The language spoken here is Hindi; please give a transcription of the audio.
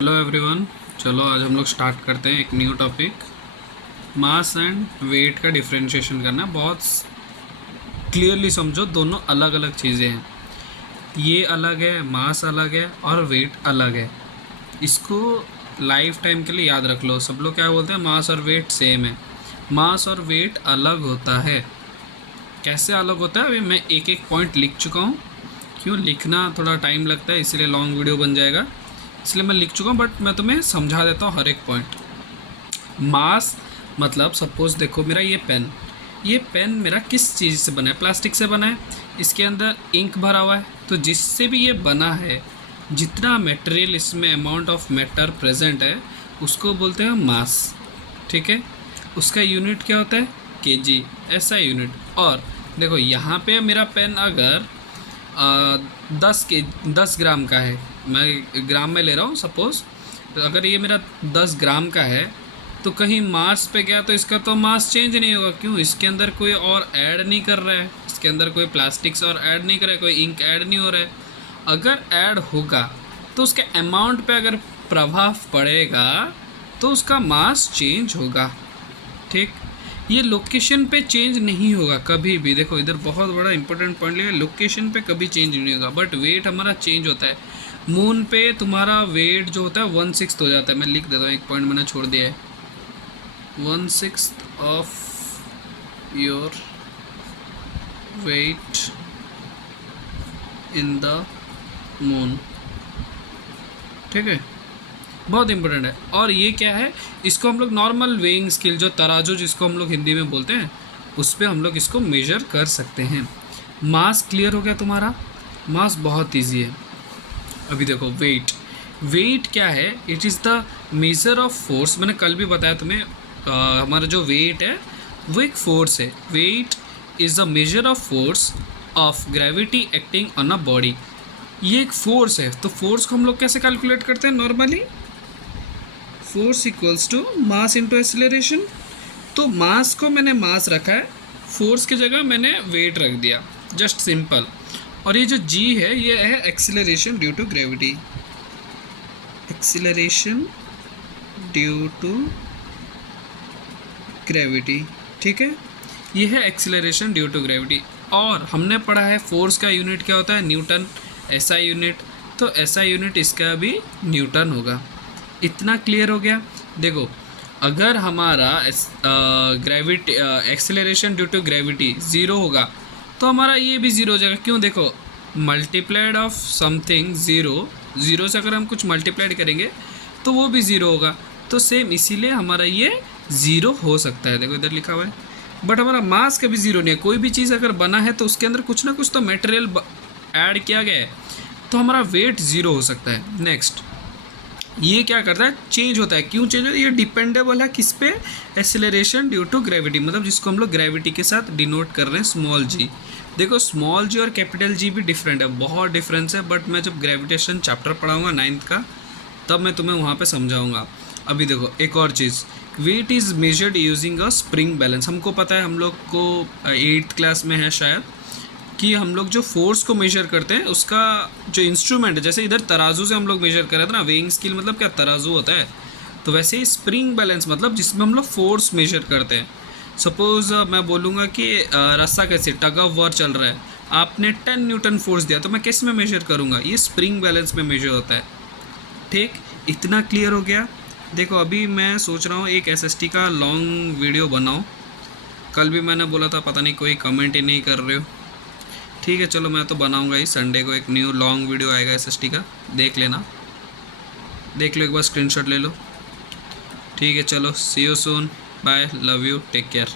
Hello everyone. चलो आज हम लोग स्टार्ट करते हैं एक new topic. Mass and weight का डिफरेंशिएशन करना है। बहुत क्लियरली समझो, दोनों अलग अलग चीज़ें हैं। ये अलग है, मास अलग है और वेट अलग है। इसको लाइफ टाइम के लिए याद रख लो। सब लोग क्या बोलते हैं, मास और वेट सेम है। मास और वेट अलग होता है। कैसे अलग होता है अभी मैं एक एक पॉइंट लिख चुका हूँ। क्यों लिखना थोड़ा टाइम लगता है, इसलिए लॉन्ग वीडियो बन जाएगा, इसलिए मैं लिख चुका हूँ। बट मैं तुम्हें समझा देता हूँ हर एक पॉइंट। मास मतलब सपोज देखो, मेरा ये पेन मेरा किस चीज़ से बना है? प्लास्टिक से बना है। इसके अंदर इंक भरा हुआ है, तो जिससे भी ये बना है, जितना मटेरियल इसमें अमाउंट ऑफ मैटर प्रेजेंट है, उसको बोलते हैं मास। ठीक है, उसका यूनिट क्या होता है? केजी, ऐसा यूनिट। और देखो यहाँ पे मेरा पेन अगर 10 ग्राम का है, मैं ग्राम में ले रहा हूँ सपोज़, तो अगर ये मेरा 10 ग्राम का है, तो कहीं मास पे गया तो इसका तो मास चेंज नहीं होगा। क्यों? इसके अंदर कोई और ऐड नहीं कर रहा है, इसके अंदर कोई प्लास्टिक्स और ऐड नहीं कर रहा है, कोई इंक ऐड नहीं हो रहा है। अगर ऐड होगा तो उसके अमाउंट पे अगर प्रभाव पड़ेगा तो उसका मास चेंज होगा। ठीक, ये लोकेशन पे चेंज नहीं होगा कभी भी। देखो इधर बहुत बड़ा इंपॉर्टेंट पॉइंट लिया, लोकेशन पे कभी चेंज नहीं होगा, बट वेट हमारा चेंज होता है। मून पे तुम्हारा वेट जो होता है 1/6 हो जाता है। मैं लिख देता हूँ, एक पॉइंट मैंने छोड़ दिया है, 1/6 of your weight in the moon. ठीक है, बहुत इंपॉर्टेंट है। और ये क्या है, इसको हम लोग नॉर्मल वेइंग स्केल, जो तराजू जिसको हम लोग हिंदी में बोलते हैं, उस पर हम लोग इसको मेजर कर सकते हैं। मास क्लियर हो गया तुम्हारा? मास बहुत इजी है। अभी देखो वेट क्या है? It is the measure of force. मैंने कल भी बताया तुम्हें, हमारा जो वेट है वो एक फोर्स है। Weight is the measure of force of gravity acting on a body. ये एक फोर्स है, तो फोर्स को हम लोग कैसे कैलकुलेट करते हैं normally? Force equals to mass into acceleration. तो मास को मैंने मास रखा है, फोर्स की जगह मैंने वेट रख दिया, जस्ट सिंपल। और ये जो जी है, ये है acceleration due to gravity. Acceleration due to gravity. ठीक है, ये है एक्सीलरेशन ड्यू टू ग्रेविटी। और हमने पढ़ा है फोर्स का यूनिट क्या होता है? न्यूटन। एसआई यूनिट, तो एसआई यूनिट इसका भी न्यूटन होगा। इतना क्लियर हो गया? देखो अगर हमारा gravity acceleration due to gravity zero होगा तो हमारा ये भी ज़ीरो हो जाएगा। क्यों? देखो मल्टीप्लाइड ऑफ समथिंग ज़ीरो से अगर हम कुछ मल्टीप्लाइड करेंगे तो वो भी ज़ीरो होगा। तो सेम इसीलिए हमारा ये ज़ीरो हो सकता है। देखो इधर लिखा हुआ है, बट हमारा मास कभी ज़ीरो नहीं है। कोई भी चीज़ अगर बना है तो उसके अंदर कुछ ना कुछ तो मटेरियल ऐड किया गया है, तो हमारा वेट ज़ीरो हो सकता है। नेक्स्ट, ये क्या करता है? चेंज होता है। क्यों चेंज होता है? ये डिपेंडेबल है किस पे? एक्सेलरेशन ड्यू टू ग्रेविटी, मतलब जिसको हम लोग ग्रेविटी के साथ डिनोट कर रहे हैं, स्मॉल जी। देखो स्मॉल जी और कैपिटल जी भी डिफरेंट है, बहुत डिफरेंस है। बट मैं जब ग्रेविटेशन चैप्टर पढ़ाऊँगा 9th का, तब मैं तुम्हें वहाँ पे समझाऊँगा। अभी देखो एक और चीज़, weight is measured using a spring balance. हमको पता है, हम लोग को 8th क्लास में है शायद, कि हम लोग जो फोर्स को मेजर करते हैं उसका जो इंस्ट्रूमेंट है, जैसे इधर तराजू से हम लोग मेजर कर रहे थे ना, वेइंग स्केल मतलब क्या? तराजू होता है। तो वैसे ही स्प्रिंग बैलेंस मतलब जिसमें हम लोग फोर्स मेजर करते हैं। सपोज़ मैं बोलूँगा कि रस्सा कैसे टग ऑफ वॉर चल रहा है, आपने 10 न्यूटन फोर्स दिया, तो मैं किस में मेजर करूँगा? ये स्प्रिंग बैलेंस में मेजर होता है। ठीक, इतना क्लियर हो गया? देखो अभी मैं सोच रहा हूँ एक SST का लॉन्ग वीडियो बनाऊँ। कल भी मैंने बोला था, पता नहीं कोई कमेंट ही नहीं कर रहे हो। ठीक है चलो, मैं तो बनाऊंगा ही। संडे को एक न्यू लॉन्ग वीडियो आएगा SST का, देख लेना, देख लो एक बार, स्क्रीनशॉट ले लो। ठीक है चलो, see you soon, bye, love you, take care.